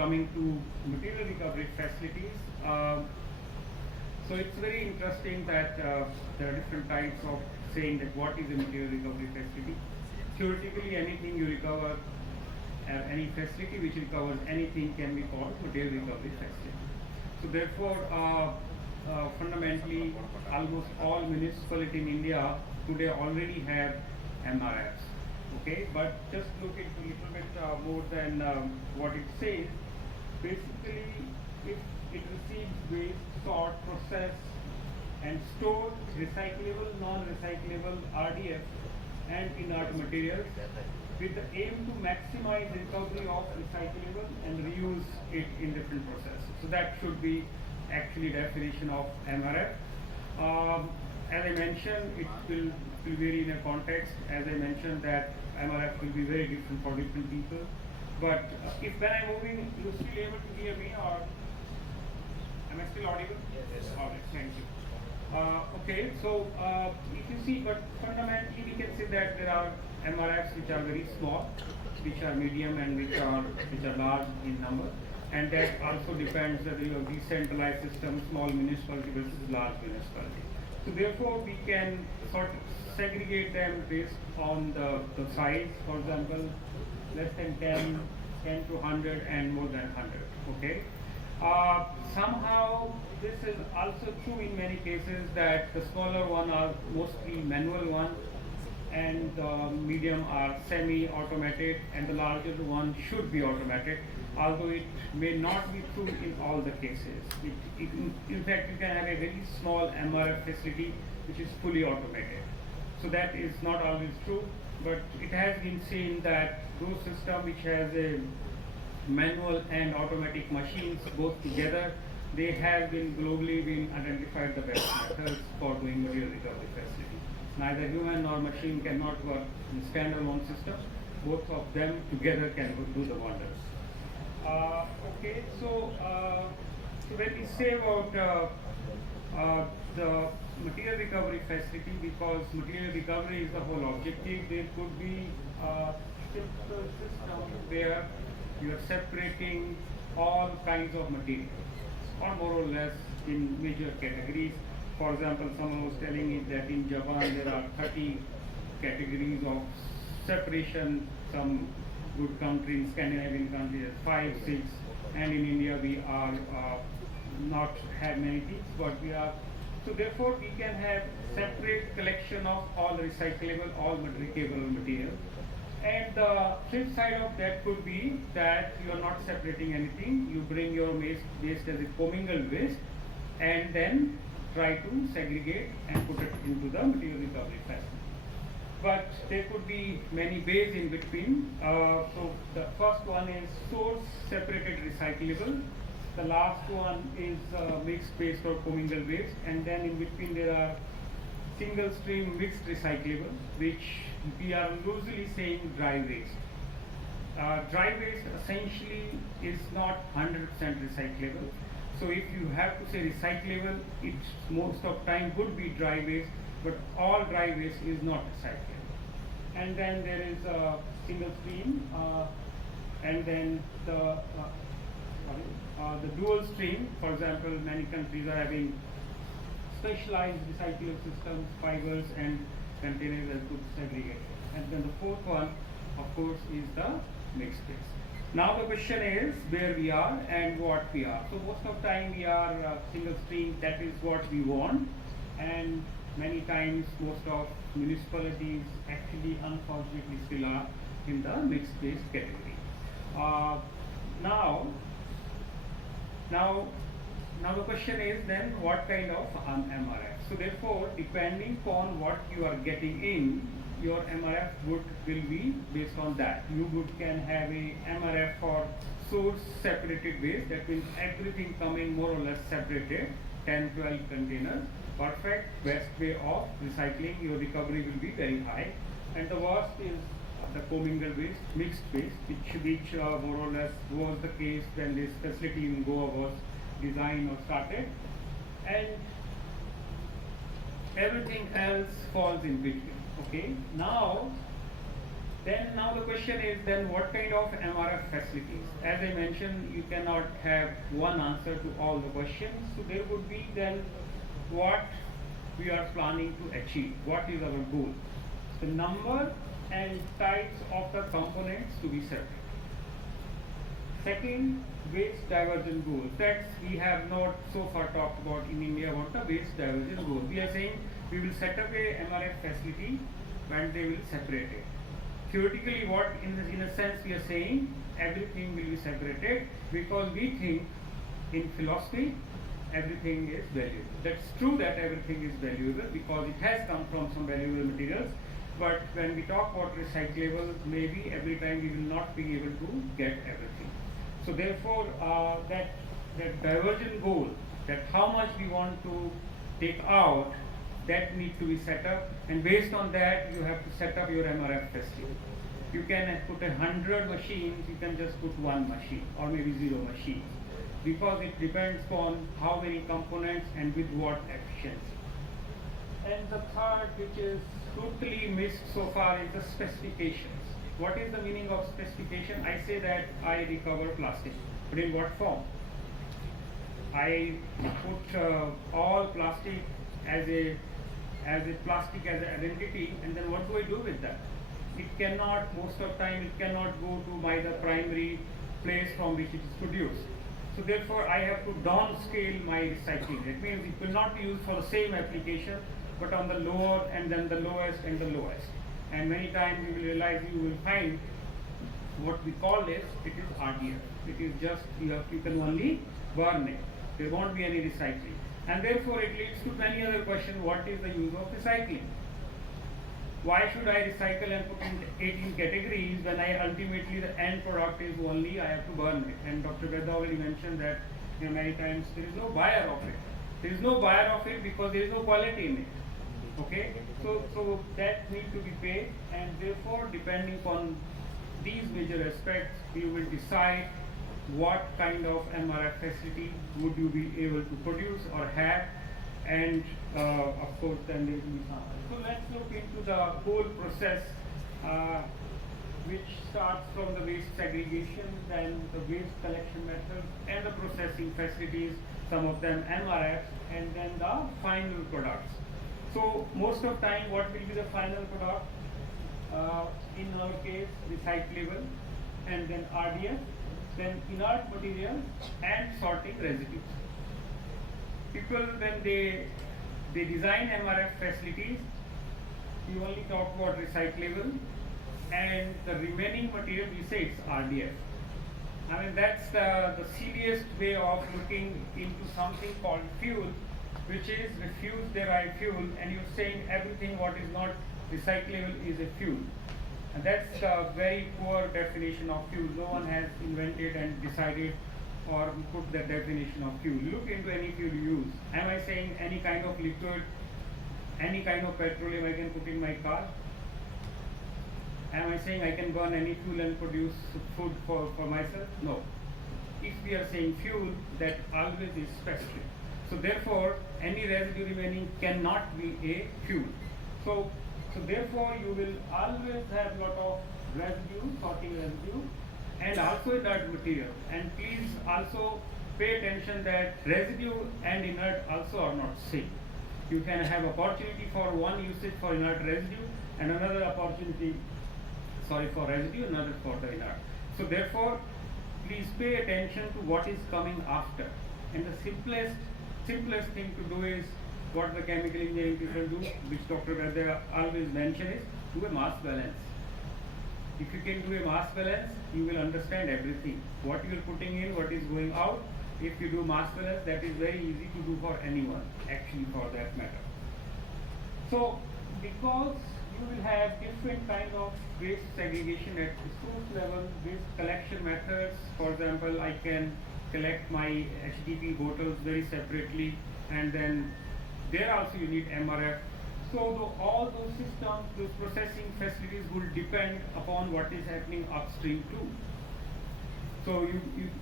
coming to material recovery facilities, so it's very interesting that there are different types of saying that what is a material recovery facility. Theoretically, anything you recover, any facility which recovers anything can be called material recovery facility. So therefore, fundamentally, almost all municipalities in India today already have MRFs. Okay, but just look into a little bit more than what it says. Basically, if it receives waste, sort, process, and store recyclable, non-recyclable RDF and inert materials with the aim to maximize recovery of recyclable and reuse it in different processes. So that should be actually definition of MRF. As I mentioned, it will vary in a context. As I mentioned that MRF will be very different for different people. But if when I'm moving, you're still able to hear me, or am I still audible? Yes. All right, thank you. Okay, so if you see, but fundamentally we can say that there are MRFs which are very small, which are medium, and which are large in number, and that also depends whether you have decentralized system, small municipality versus large municipality. So therefore, we can sort of segregate them based on the size. For example, less than 10 to 100, and more than 100. Okay. Somehow this is also true in many cases that the smaller one are mostly manual one, and the medium are semi-automated, and the larger one should be automated, although it may not be true in all the cases. In fact, you can have a very small MRF facility which is fully automated. So that is not always true, but it has been seen that those systems which has a manual and automatic machines both together, they have been globally been identified the best methods for doing material recovery facility. Neither human nor machine cannot work in standalone system. Both of them together can do the wonders. Okay, so when we say about the material recovery facility, because material recovery is the whole objective, there could be a simple system where you are separating all kinds of materials, or more or less in major categories. For example, someone was telling me that in Japan there are 30 categories of separation. Some good countries, Scandinavian countries, 5, 6, and in India we are not have many things, but we are. So therefore, we can have separate collection of all recyclable, all recoverable material. And the flip side of that could be that you are not separating anything. You bring your waste as a commingled waste, and then try to segregate and put it into the material recovery facility. But there could be many ways in between. So the first one is source separated recyclable. The last one is mixed waste or commingled waste, and then in between there are single stream mixed recyclable, which we are loosely saying dry waste. Dry waste essentially is not 100% recyclable. So if you have to say recyclable, it most of time would be dry waste, but all dry waste is not recyclable. And then there is a single stream, and then the dual stream. For example, many countries are having specialized recycling systems, fibers and containers as good segregation. And then the fourth one, of course, is the mixed waste. Now the question is where we are and what we are. So most of the time we are single stream, that is what we want, and many times most of municipalities actually unfortunately still are in the mixed waste category. Now the question is then what kind of MRF. So therefore, depending upon what you are getting in, your MRF will be based on that. You can have a MRF for source separated waste, that means everything coming more or less separated, 10, 12 containers, perfect, best way of recycling, your recovery will be very high. And the worst is the commingled waste, mixed waste, which more or less was the case when this facility in Goa was designed or started. And everything else falls in between. Okay, now Then now the question is then what kind of MRF facilities? As I mentioned, you cannot have one answer to all the questions. So there would be then what we are planning to achieve. What is our goal? The number and types of the components to be set. Second, waste diversion goal. That's we have not so far talked about in India about the waste diversion goal. We are saying we will set up a MRF facility and they will separate it. Theoretically, what in a sense we are saying everything will be separated because we think in philosophy everything is valuable. That's true that everything is valuable because it has come from some valuable materials. But when we talk about recyclable, maybe every time we will not be able to get everything. So therefore, that diversion goal, that how much we want to take out, that needs to be set up, and based on that, you have to set up your MRF facility. You can put 100 machines, you can just put one machine, or maybe 0 machines, because it depends on how many components and with what efficiency. And the third, which is totally missed so far, is the specifications. What is the meaning of specification? I say that I recover plastic, but in what form? I put all plastic as a plastic as an identity, and then what do I do with that? It cannot, most of the time, it cannot go to the primary place from which it is produced. So therefore, I have to downscale my recycling. That means it will not be used for the same application, but on the lower and then the lowest and the lowest. And many times you will realize, you will find what we call this, it is RDF. It is just, you can only burn it. There won't be any recycling. And therefore it leads to many other questions. What is the use of recycling? Why should I recycle and put in 18 categories when I ultimately the end product is only I have to burn it? And Dr. Vedha already mentioned that many times there is no buyer of it. There is no buyer of it because there is no quality in it. Okay? So that needs to be paid, and therefore depending on these major aspects, you will decide what kind of MRF facility would you be able to produce or have, and of course then there will be some. So let's look into the whole process, which starts from the waste segregation, then the waste collection methods and the processing facilities, some of them MRFs, and then the final products. So most of time, what will be the final product? In our case, recyclable, and then RDF, then inert material and sorting residues. People, when they design MRF facilities, we only talk about recyclable, and the remaining material we say it's RDF. I mean, that's the silliest way of looking into something called fuel, which is refuse derived fuel, and you're saying everything what is not recyclable is a fuel. And that's a very poor definition of fuel. No one has invented and decided or put the definition of fuel. Look into any fuel you use. Am I saying any kind of liquid, any kind of petroleum I can put in my car? Am I saying I can burn any fuel and produce food for myself? No. If we are saying fuel, that always is specific. So therefore, any residue remaining cannot be a fuel. So therefore, you will always have lot of residue, sorting residue, and also inert material. And please also pay attention that residue and inert also are not same. You can have opportunity for one usage for inert residue and another opportunity, for residue, another for the inert. So therefore, please pay attention to what is coming after. And the simplest thing to do is what the chemical engineering people do, which Dr. Vedha always mention, is do a mass balance. If you can do a mass balance, you will understand everything. What you are putting in, what is going out. If you do mass balance, that is very easy to do for anyone, actually, for that matter. So, because you will have different kind of waste segregation at the source level, waste collection methods. For example, I can collect my HDP bottles very separately, and then there also you need MRF. So all those systems, those processing facilities will depend upon what is happening upstream too. So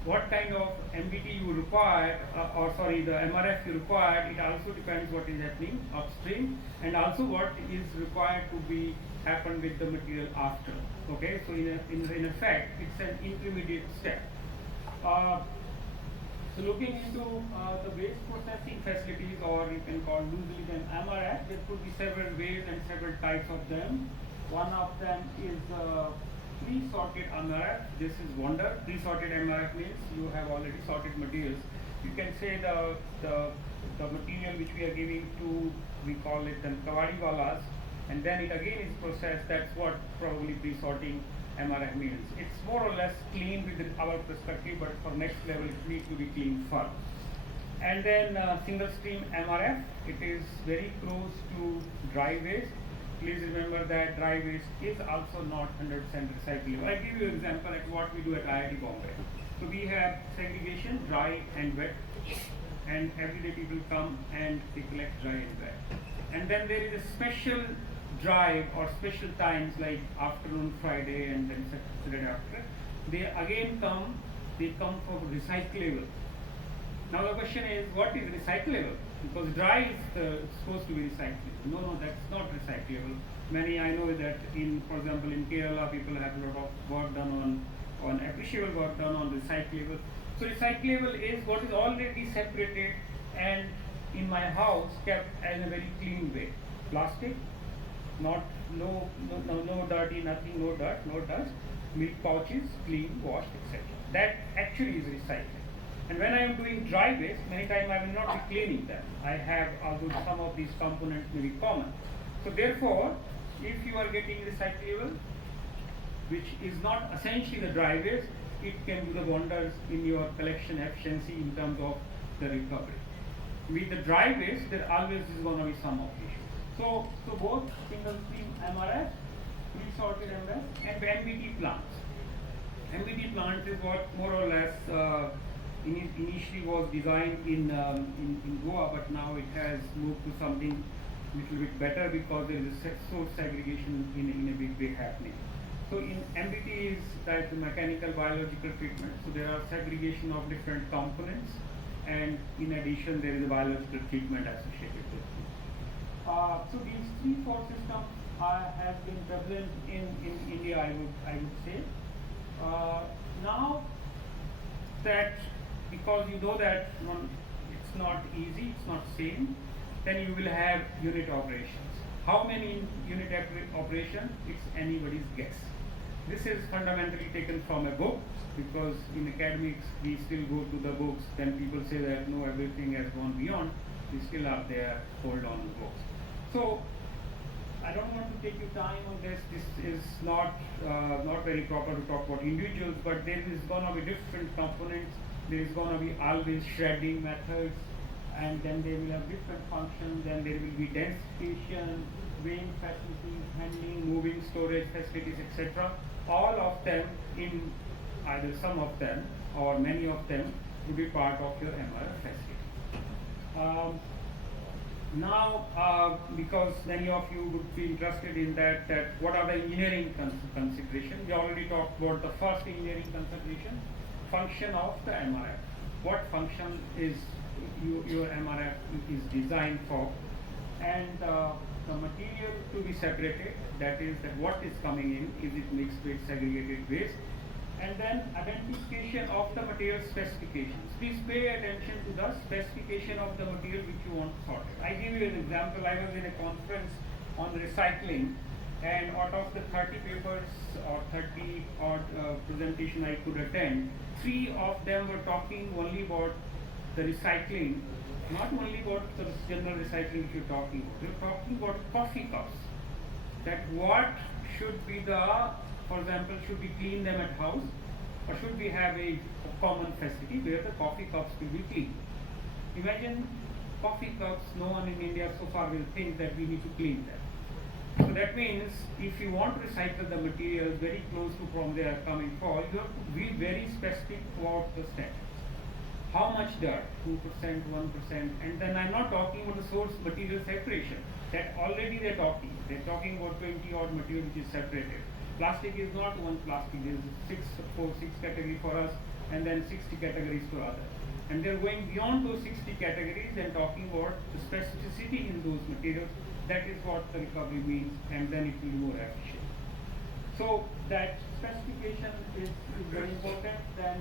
what kind of MBT you require, the MRF you require, it also depends what is happening upstream, and also what is required to be happened with the material after. Okay, so in effect, it's an intermediate step. Uh, so looking into the waste processing facilities, or you can call loosely them MRF, there could be several ways and several types of them. One of them is pre-sorted MRF. This is wonder. Pre-sorted MRF means you have already sorted materials. You can say the material which we are giving to, we call it the kawadiwalas, and then it again is processed. That's what probably pre-sorting MRF means. It's more or less clean with our perspective, but for next level it needs to be clean first. And then single stream MRF, it is very close to dry waste. Please remember that dry waste is also not 100% recyclable. I give you an example at what we do at IIT Bombay. So we have segregation, dry and wet, and everyday people come and they collect dry and wet. And then there is a special drive or special times like afternoon Friday and then Saturday after. They again come, they come for recyclable. Now the question is, what is recyclable? Because dry is supposed to be recyclable. No, that's not recyclable. Many, I know that for example, in Kerala, people have a lot of work done on appreciable work done on recyclable. So recyclable is what is already separated and in my house kept in a very clean way. Plastic, no dirty, nothing, no dirt, no dust. Milk pouches, clean, washed, etc. That actually is recycling. And when I am doing dry waste, many times I will not be cleaning them. I have, although some of these components may be common. So therefore, if you are getting recyclable, which is not essentially the dry waste, it can do the wonders in your collection efficiency in terms of the recovery. With the dry waste, there always is going to be some of issues. So both single stream MRF, pre-sorted MRF, and MBT plants. MBT plant is what more or less initially was designed in Goa, but now it has moved to something little bit better because there is a source segregation in a big way happening. So in MBT is that mechanical biological treatment. So there are segregation of different components, and in addition there is a biological treatment associated with it. So these 3-4 systems have been prevalent in India, I would say. Now that, because you know that it's not easy, it's not same, then you will have unit operations. How many unit operations? It's anybody's guess. This is fundamentally taken from a book, because in academics we still go to the books, then people say that no, everything has gone beyond, we still are there, hold on to books. So I don't want to take you time on this. This is not very proper to talk about individuals, but there is going to be different components. There is going to be always shredding methods, and then they will have different functions. Then there will be densification, weighing facilities, handling, moving, storage facilities, etc. All of them, in either some of them or many of them, will be part of your MRF facility. Now, because many of you would be interested in that what are the engineering considerations? We already talked about the first engineering consideration, function of the MRF. What function is your MRF is designed for, and the material to be separated, that is that what is coming in, is it mixed with segregated waste, and then identification of the material specifications. Please pay attention to the specification of the material which you want to sort. I give you an example. I was in a conference on recycling, and out of the 30 papers or 30 odd presentation I could attend, 3 of them were talking only about the recycling, not only about the general recycling which you're talking about. You're talking about coffee cups. That what should be the, for example, should we clean them at house, or should we have a common facility where the coffee cups will be cleaned? Imagine coffee cups, no one in India so far will think that we need to clean them. So that means if you want to recycle the materials very close to from they are coming for, you have to be very specific about the standards. How much dirt? 2%, 1%, and then I'm not talking about the source material separation. That already they're talking. They're talking about 20 odd material which is separated. Plastic is not one plastic. There is 6 category for us, and then 60 categories for others. And they're going beyond those 60 categories and talking about the specificity in those materials, That is what the recovery means, and then it will be more efficient. So that specification is very important. Then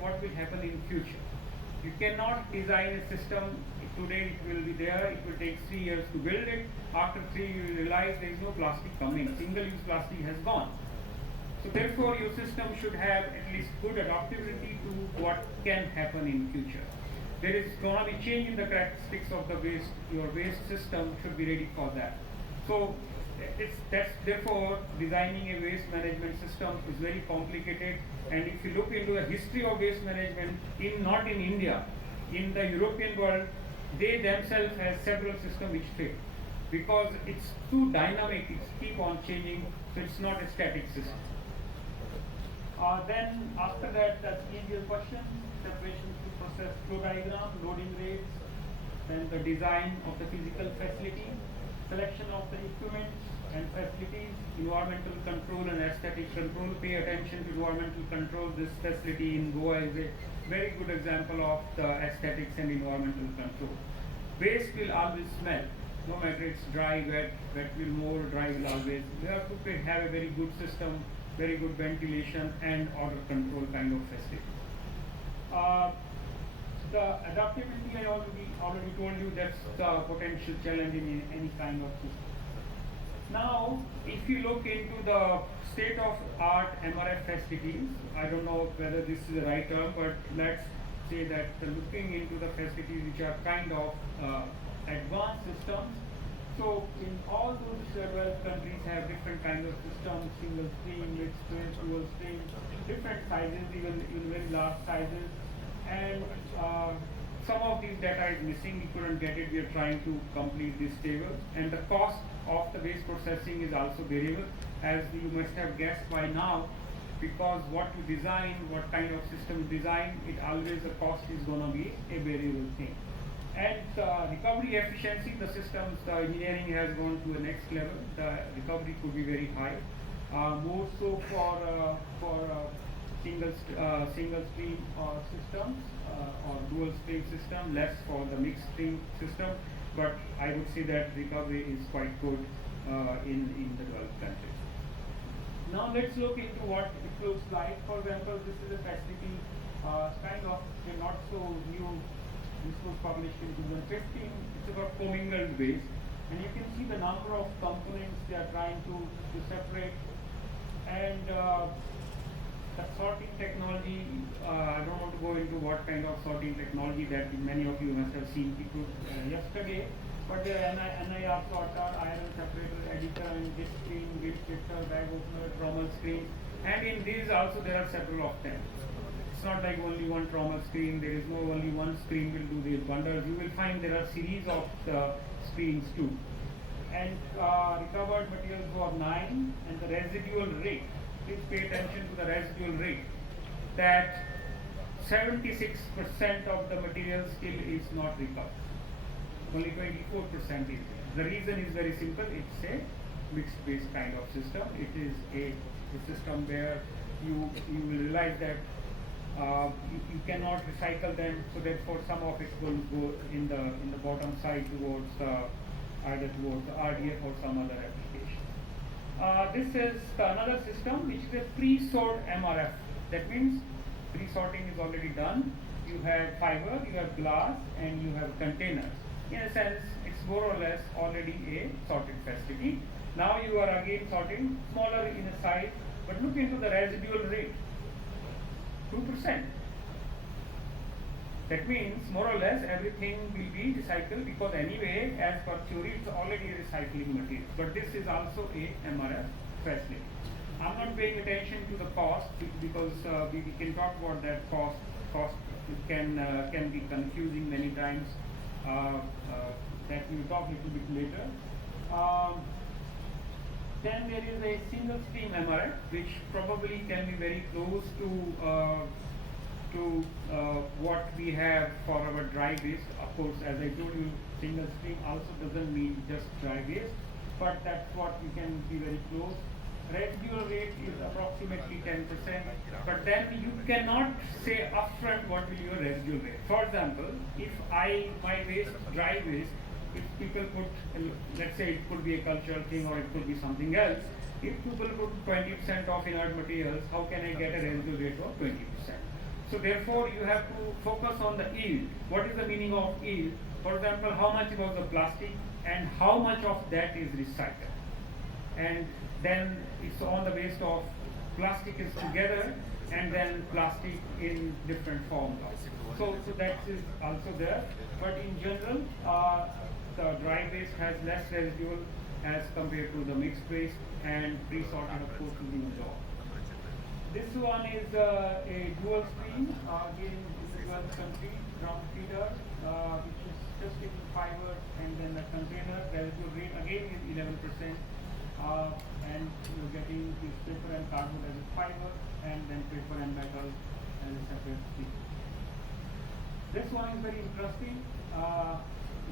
what will happen in future? You cannot design a system today, it will be there, it will take 3 years to build it. After 3 you will realize there is no plastic coming, single-use plastic has gone. So therefore your system should have at least good adaptability to what can happen in future. There is going to be change in the characteristics of the waste. Your waste system should be ready for that. So that's therefore designing a waste management system is very complicated. And if you look into the history of waste management, not in India, in the European world, they themselves have several systems which fail because it's too dynamic. It's keep on changing, so it's not a static system. Then after that, that's easier question: separation to process flow diagram, loading rates, then the design of the physical facility, selection of the equipment and facilities, environmental control and aesthetic control. Pay attention to environmental control. This facility in Goa is a very good example of the aesthetics and environmental control. Waste will always smell, no matter it's dry, wet will more, dry will always. We have to have a very good system, very good ventilation and odor control kind of facility. The adaptability I already told you, that's the potential challenge in any kind of system. Now, if you look into the state-of-art MRF facilities, I don't know whether this is the right term, but let's say that looking into the facilities which are kind of advanced systems. So in all those developed countries have different kinds of systems: single stream, mixed stream, dual stream, different sizes, even very large sizes. And some of these data is missing. We couldn't get it. We are trying to complete this table. And the cost of the waste processing is also variable, as you must have guessed by now, because what you design, what kind of system you design, it always the cost is going to be a variable thing. And recovery efficiency, the systems, the engineering has gone to a next level. The recovery could be very high, more so for single stream systems or dual stream system, less for the mixed stream system. But I would say that recovery is quite good in the developed countries. Now let's look into what it looks like. For example, this is a facility, kind of not so new. This was published in 2015. It's about commingled waste, and you can see the number of components they are trying to separate. And the sorting technology, I don't want to go into what kind of sorting technology that many of you must have seen people yesterday, but the NIR sorter, iron separator, editor, and disc screen, bit shifter, bag opener, trommel screen, and in these also there are several of them. It's not like only one trommel screen. There is no only one screen will do these wonders. You will find there are series of screens too. And recovered materials were 9, and the residual rate. Please pay attention to the residual rate. That 76% of the material still is not recovered. Only 24% is. The reason is very simple. It's a mixed waste kind of system. It is a system where you will realize that you cannot recycle them, so therefore some of it will go in the bottom side towards either towards the RDF or some other application. This is another system which is a pre-sort MRF. That means pre-sorting is already done. You have fiber, you have glass, and you have containers. In a sense, it's more or less already a sorted facility. Now you are again sorting smaller in a size, but look into the residual rate. 2%. That means more or less everything will be recycled, because anyway, as per theory, it's already a recycling material. But this is also a MRF facility. I'm not paying attention to the cost because we can talk about that cost. Cost can be confusing many times. That we'll talk a little bit later. Then there is a single stream MRF, which probably can be very close to what we have for our dry waste. Of course, as I told you, single stream also doesn't mean just dry waste, but that's what we can be very close. Residual rate is approximately 10%, but then you cannot say upfront what will your residual rate. For example, if my waste, dry waste, if people put, let's say it could be a cultural thing or it could be something else, if people put 20% of inert materials, how can I get a residual rate of 20%? So therefore, you have to focus on the yield. What is the meaning of yield? For example, how much was the plastic and how much of that is recycled? And then it's on the basis of plastic is together and then plastic in different forms. So that is also there. But in general, the dry waste has less residual as compared to the mixed waste, and pre-sorting of course using a job. This one is a dual stream, again this is one country, ground feeder, which is just taking fiber and then the container residual rate again is 11%, and you're getting this paper and cardboard as a fiber and then paper and metal as a separate stream. This one is very interesting,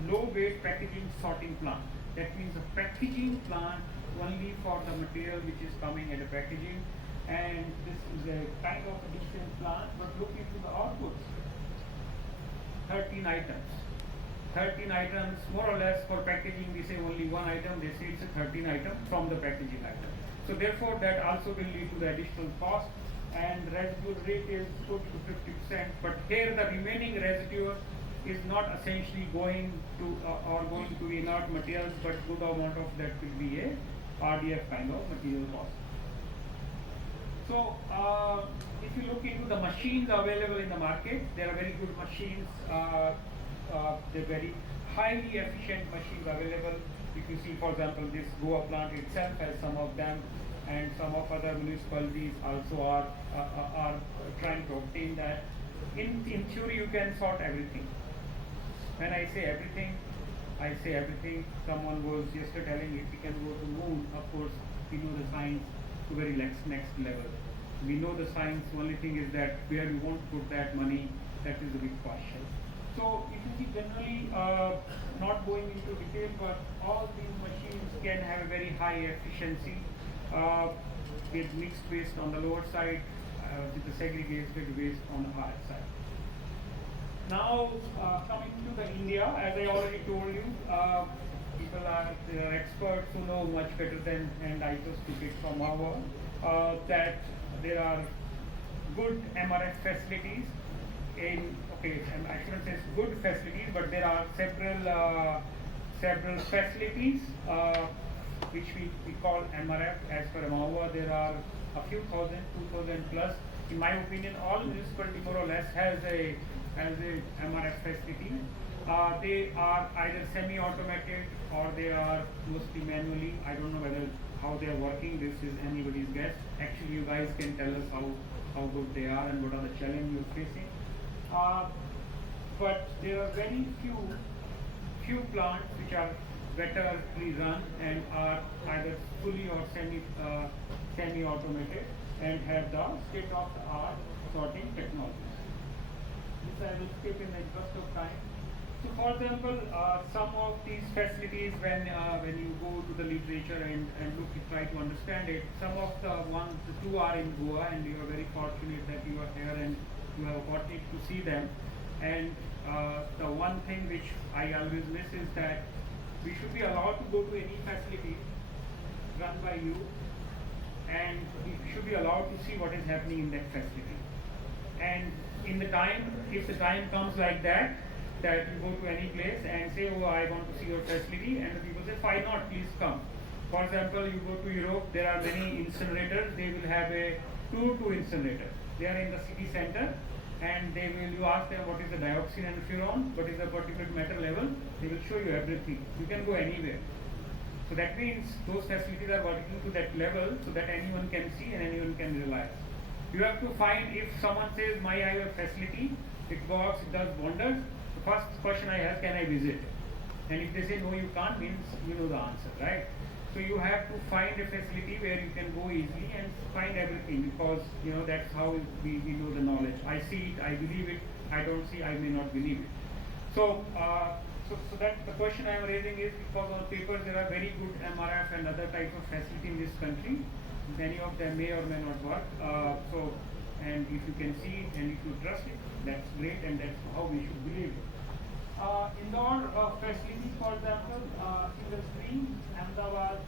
low weight packaging sorting plant. That means a packaging plant only for the material which is coming at a packaging, and this is a kind of a decent plant, but look into the outputs. 13 items. 13 items, more or less for packaging we say only one item, they say it's a 13 item from the packaging item. So therefore that also will lead to the additional cost, and residual rate is close to 50%, but here the remaining residue is not essentially going to or going to inert materials, but good amount of that will be a RDF kind of material cost. So if you look into the machines available in the market, there are very good machines, they're very highly efficient machines available. If you see, for example, this Goa plant itself has some of them, and some of other municipalities also are trying to obtain that. In theory, you can sort everything. When I say everything, someone was yesterday telling me if we can go to moon, of course, we know the science to very next level. We know the science, only thing is that where we won't put that money, that is the big question. So if you see generally, not going into detail, but all these machines can have a very high efficiency with mixed waste on the lower side, with the segregated waste on the higher side. Now coming to the India, as I already told you, people are experts who know much better than, and I just took it from our, that there are good MRF facilities in, okay, I shouldn't say good facilities, but there are several facilities which we call MRF. As per MAUA, there are a few thousand, 2,000 plus. In my opinion, all municipalities more or less has a MRF facility. They are either semi-automated or they are mostly manually. I don't know whether how they are working. This is anybody's guess. Actually, you guys can tell us how good they are and what are the challenges you're facing. But there are very few plants which are better run and are either fully or semi-automated and have the state-of-the-art sorting technology. This I will skip in the interest of time. So for example, some of these facilities, when you go to the literature and look, you try to understand it, some of the two are in Goa, and you are very fortunate that you are here and you have opportunity to see them. And the one thing which I always miss is that we should be allowed to go to any facility run by you, and we should be allowed to see what is happening in that facility. And in the time, if the time comes like that you go to any place and say, oh, I want to see your facility, and the people say, why not, please come. For example, you go to Europe, there are many incinerators, they will have a tour to incinerator. They are in the city center, and you ask them what is the dioxin and furon, what is the particulate matter level, they will show you everything. You can go anywhere. So that means those facilities are working to that level so that anyone can see and anyone can realize. You have to find, if someone says, I have a facility, it works, it does wonders, the first question I ask, can I visit? And if they say no, you can't, means you know the answer, right? So you have to find a facility where you can go easily and find everything, because that's how we know the knowledge. I see it, I believe it, I don't see, I may not believe it. So that the question I am raising is because on paper there are very good MRF and other types of facility in this country. Many of them may or may not work. And if you can see it and if you trust it, that's great, and that's how we should believe it. Indoor facility, for example, single stream, Ahmedabad,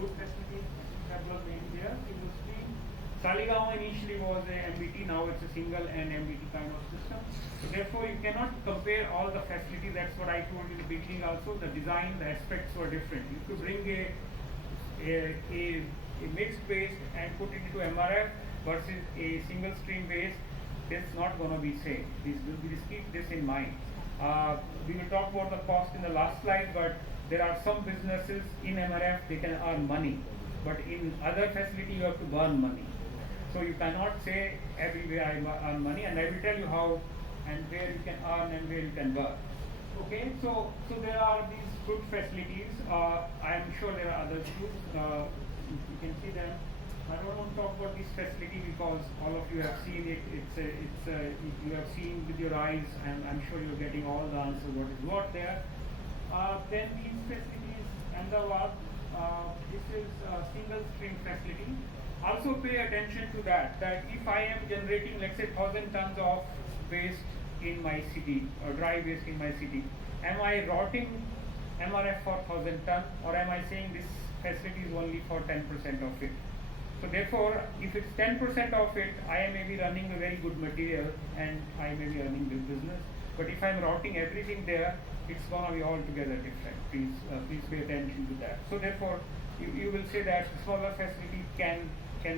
good facilities, several names there, single stream. Saligaon initially was a MBT, now it's a single and MBT kind of system. So therefore, you cannot compare all the facilities. That's what I told you in the beginning also. The design, the aspects were different. If you bring a mixed base and put it into MRF versus a single stream base, that's not going to be same. Just keep this in mind. We will talk about the cost in the last slide, but there are some businesses in MRF they can earn money, but in other facility you have to burn money. So you cannot say everywhere I earn money, and I will tell you how and where you can earn and where you can burn. Okay, so there are these good facilities. I am sure there are others too. You can see them. I don't want to talk about this facility because all of you have seen it. You have seen with your eyes, and I'm sure you're getting all the answers what is what there. Then these facilities, Ahmedabad, this is a single stream facility. Also pay attention to that if I am generating, let's say, 1,000 tons of waste in my city or dry waste in my city, am I routing MRF for 1,000 ton, or am I saying this facility is only for 10% of it? So therefore, if it's 10% of it, I may be running a very good material and I may be earning this business. But if I'm routing everything there, it's going to be altogether different. Please pay attention to that. So therefore, you will say that smaller facility can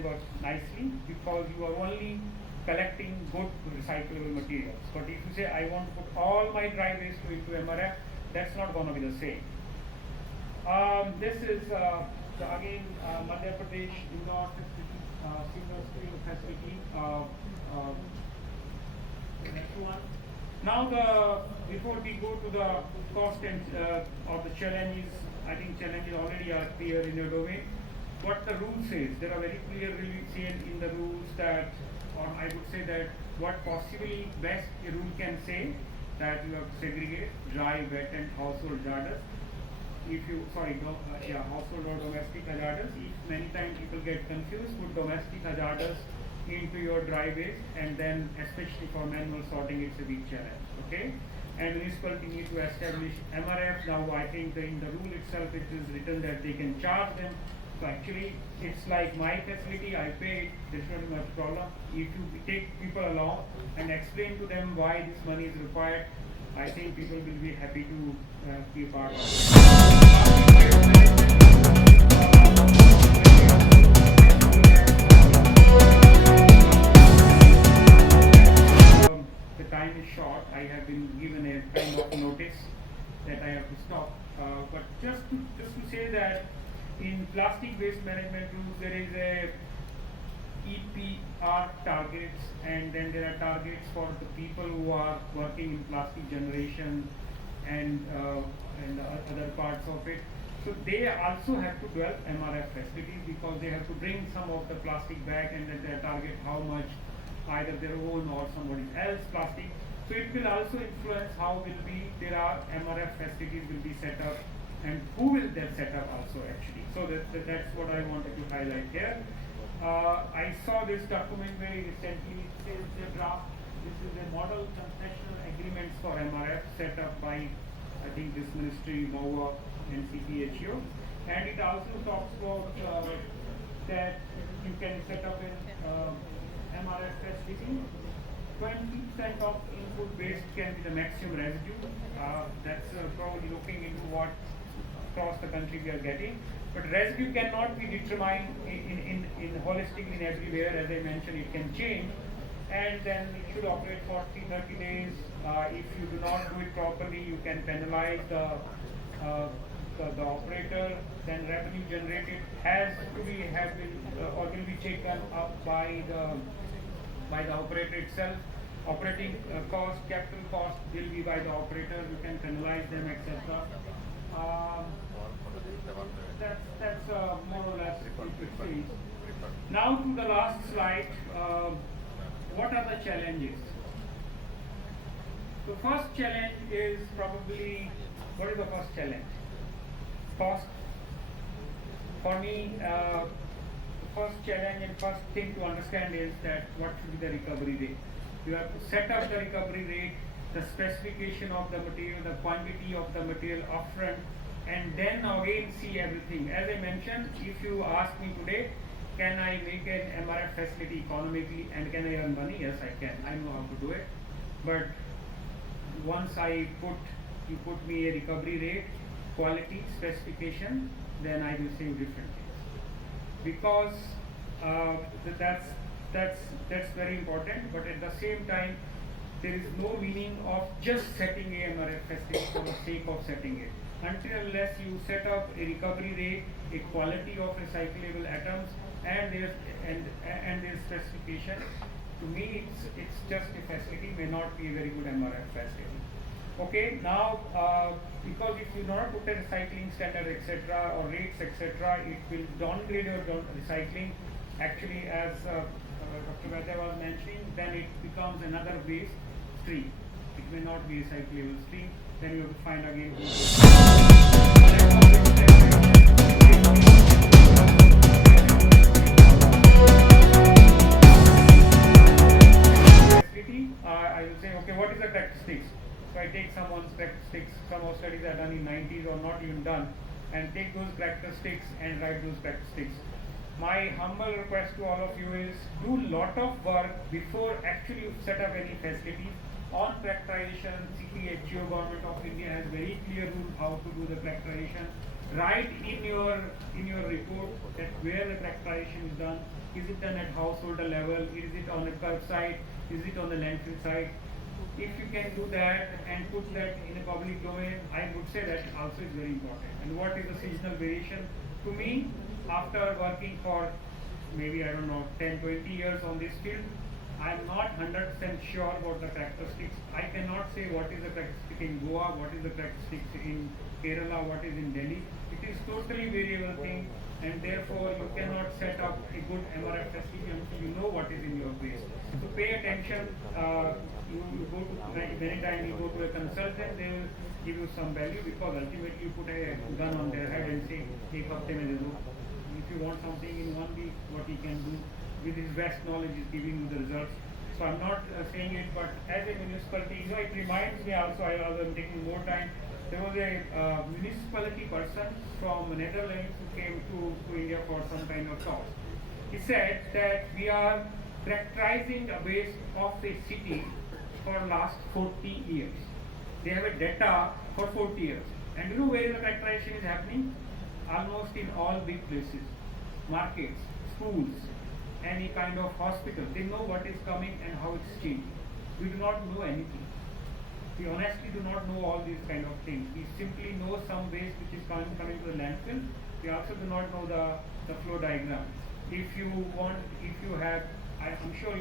work nicely because you are only collecting good recyclable materials. But if you say I want to put all my dry waste into MRF, that's not going to be the same. This is again Madhya Pradesh indoor facility, single stream facility. The next one. Now before we go to the cost and or the challenges, I think challenges already are clear in your domain. What the rule says, there are very clearly seen in the rules that, or I would say that what possibly best a rule can say that you have to segregate dry, wet and household hazardous. Household or domestic hazardous. If many times people get confused, put domestic hazardous into your dry waste, and then especially for manual sorting, it's a big challenge. Okay, and municipality need to establish MRF. Now I think in the rule itself it is written that they can charge them. So actually, it's like my facility, I pay it, there's not much problem. If you take people along and explain to them why this money is required, I think people will be happy to be a part of it. The time is short. I have been given a kind of notice that I have to stop. But just to say that in plastic waste management rules, there is a EPR targets, and then there are targets for the people who are working in plastic generation and other parts of it. So they also have to develop MRF facilities because they have to bring some of the plastic back, and then they target how much either their own or somebody else plastic. So it will also influence how there are MRF facilities will be set up and who will they set up also actually. So that's what I wanted to highlight here. I saw this document very recently. It says the draft. This is a model concessional agreements for MRF set up by I think this ministry, MOA and CPHO. And it also talks about that you can set up an MRF facility. 20% of input waste can be the maximum residue. That's probably looking into what across the country we are getting. But residue cannot be determined in holistically in everywhere. As I mentioned, it can change. And then it should operate for 30 days. If you do not do it properly, you can penalize the operator. Then revenue generated has to be or will be taken up by the operator itself. Operating cost, capital cost will be by the operator. You can penalize them, etc. That's more or less what it says. Now to the last slide. What are the challenges? The first challenge is probably, what is the first challenge? Cost. For me, the first challenge and first thing to understand is that what should be the recovery rate. You have to set up the recovery rate the specification of the material, the quantity of the material upfront, and then again see everything. As I mentioned, if you ask me today, can I make an MRF facility economically and can I earn money? Yes, I can. I know how to do it. But once you put me a recovery rate, quality, specification, then I will say different things. Because uh, that's that's very important. But at the same time, there is no meaning of just setting a MRF facility for the sake of setting it. Until unless you set up a recovery rate, a quality of recyclable atoms, and their specification, to me it's just a facility, may not be a very good MRF facility. Okay, now because if you not put a recycling standard etc. or rates etc., it will downgrade your recycling. Actually, as Dr. Vaidya was mentioning, then it becomes another waste stream. It may not be a recyclable stream. Then you have to find again. I will say, okay, what is the characteristics? So I take someone's characteristics, some of studies are done in 90s or not even done, and take those characteristics and write those characteristics. My humble request to all of you is do lot of work before actually you set up any facilities on characterization. CPHO, Government of India has very clear rule how to do the characterization. Write in your report that where the characterization is done. Is it done at householder level? Is it on the curbside? Is it on the landfill side? If you can do that and put that in a public domain, I would say that also is very important. And what is the seasonal variation? To me, after working for maybe 10, 20 years on this field, I am not 100% sure about the characteristics. I cannot say what is the characteristic in Goa, what is the characteristics in Kerala, what is in Delhi. It is totally variable thing, and therefore you cannot set up a good MRF facility until you know what is in your waste. So pay attention. You go to many times you go to a consultant, they will give you some value because ultimately you put a gun on their head and say, "Ek hafte mein de do." If you want something in 1 week, what he can do with his vast knowledge is giving you the results. So I'm not saying it, but as a municipality, it reminds me also. I was taking more time. There was a municipality person from Netherlands who came to India for some kind of talk. He said that we are characterizing a waste of a city for last 40 years. They have a data for 40 years. And you know where the characterization is happening? Almost in all big places, markets, schools, any kind of hospital. They know what is coming and how it's changing. We do not know anything. We honestly do not know all these kind of things. We simply know some waste which is coming to the landfill. We also do not know the flow diagram. If you have, I'm sure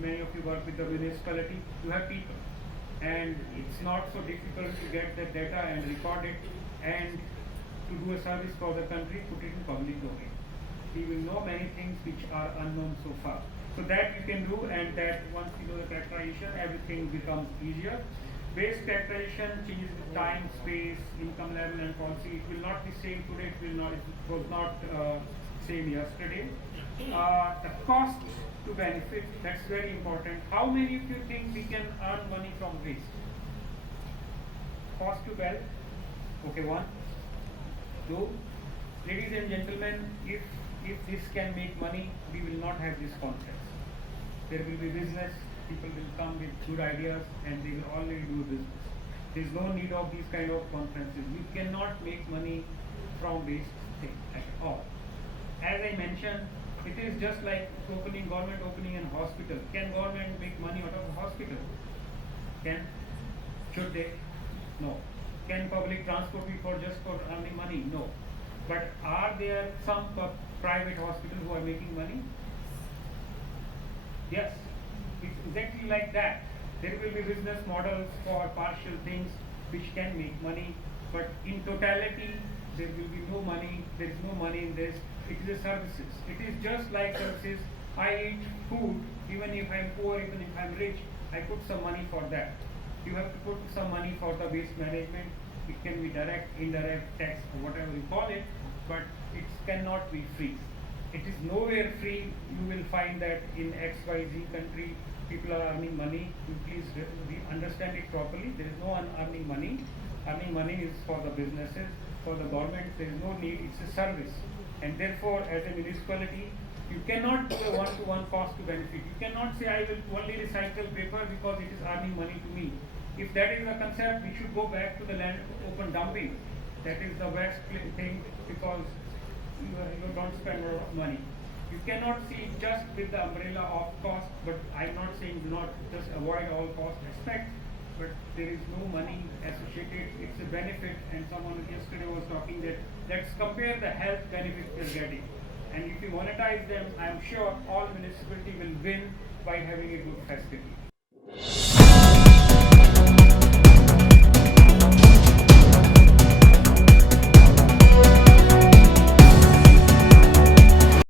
many of you work with the municipality, you have people. And it's not so difficult to get that data and record it and to do a service for the country, put it in public domain. We will know many things which are unknown so far. So that you can do, and that once you know the characterization, everything becomes easier. Waste characterization changes with time, space, income level and policy. It will not be same today, it was not same yesterday. The cost to benefit, that's very important. How many of you think we can earn money from waste? Cost to wealth? Okay, 1, 2. Ladies and gentlemen, if this can make money, we will not have this conference. There will be business, people will come with good ideas and they will already do business. There is no need of these kind of conferences. You cannot make money from waste thing at all. As I mentioned, it is just like government opening a hospital. Can government make money out of a hospital? Should they? No. Can public transport be for earning money? No. But are there some private hospitals who are making money? Yes. It's exactly like that. There will be business models for partial things which can make money, but in totality, there will be no money. There is no money in this. It is a services. It is just like services. I eat food, even if I'm poor, even if I'm rich, I put some money for that. You have to put some money for the waste management. It can be direct, indirect, tax, or whatever you call it, but it cannot be free. It is nowhere free. You will find that in XYZ country people are earning money. You please understand it properly. There is no earning money. Earning money is for the businesses. For the government, there is no need. It's a service, and therefore, as a municipality, you cannot do a one-to-one cost to benefit. You cannot say I will only recycle paper because it is earning money to me. If that is the concept, we should go back to the land open dumping. That is the best thing because you don't spend a lot of money. You cannot see just with the umbrella of cost, but I'm not saying do not just avoid all cost aspects, but there is no money associated, it's a benefit, and someone yesterday was talking that let's compare the health benefits we're getting. And if you monetize them, I'm sure all municipality will win by having a good facility.